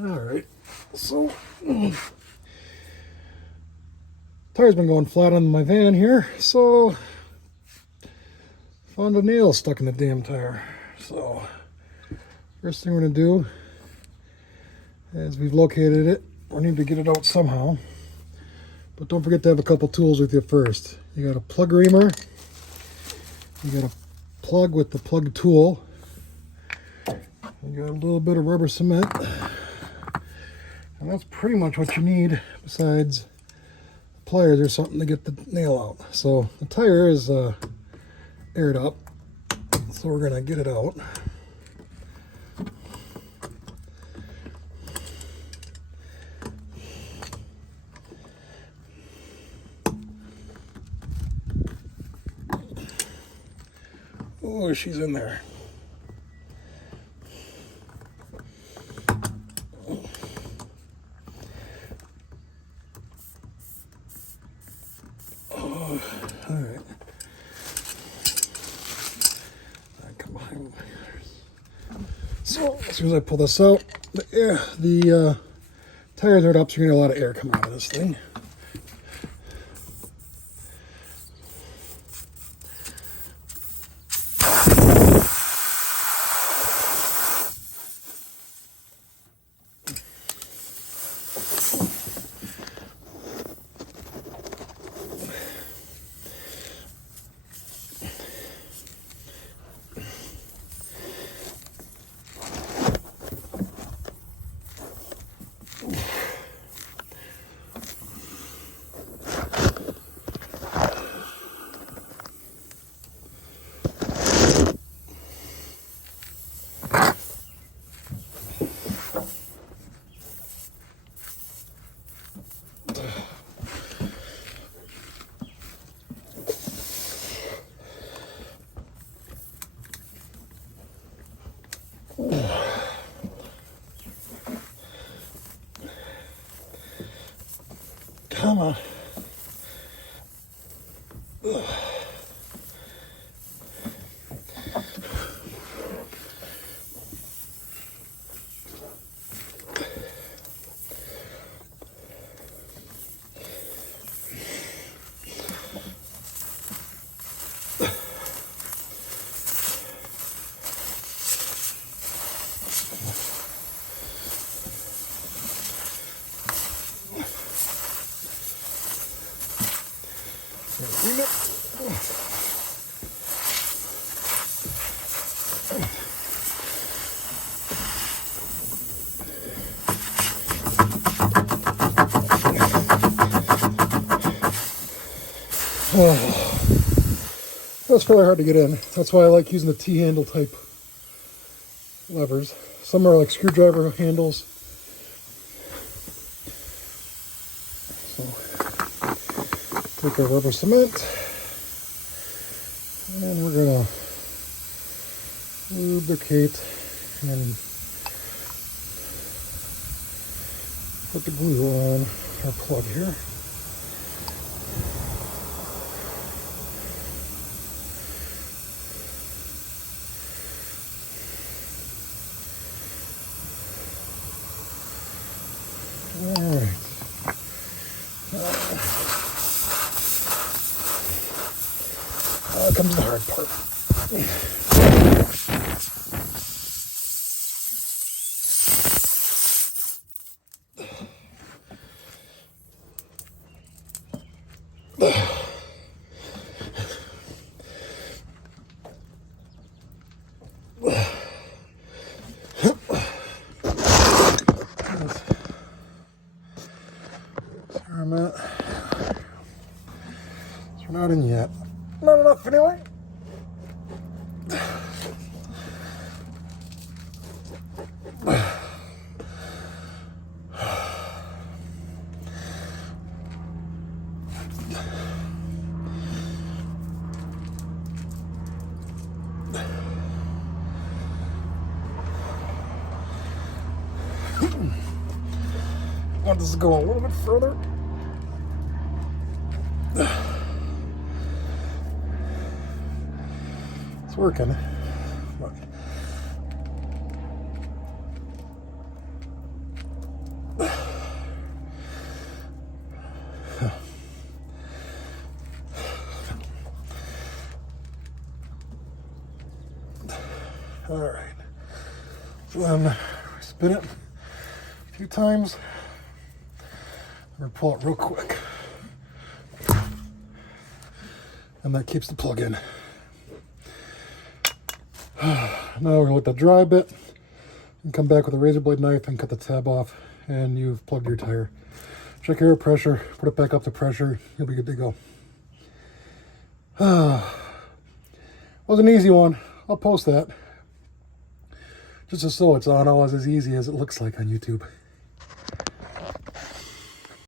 Alright, so tire's been going flat on my van here, so found a nail stuck in the damn tire. So first thing we're gonna do is we've located it. We need to get it out somehow, but don't forget to have a couple tools with you first. You got a plug reamer, you got a plug with the plug tool, you got a little bit of rubber cement, and that's pretty much what you need besides pliers or something to get the nail out. So the tire is aired up, so we're gonna get it out. Oh, she's in there. Oh, all right. Come behind. So as soon as I pull this out, the tires are up, so you're gonna get a lot of air coming out of this thing. Come on. Ugh. Oh, that's fairly hard to get in. That's why I like using the T-handle type levers. Some are like screwdriver handles. So take our rubber cement and we're gonna lubricate and put the glue on our plug here. Alright. Now comes the hard part. We're not in yet. Not enough anyway. I want this to go a little bit further. It's working. Look. All right. So then spin it a few times. I'm gonna pull it real quick. And that keeps the plug in. Now we're gonna let that dry a bit and come back with a razor blade knife and cut the tab off, and you've plugged your tire. Check your air pressure, put it back up to pressure, you'll be good to go. Was an easy one. I'll post that. Just so it's on all as easy as it looks like on YouTube.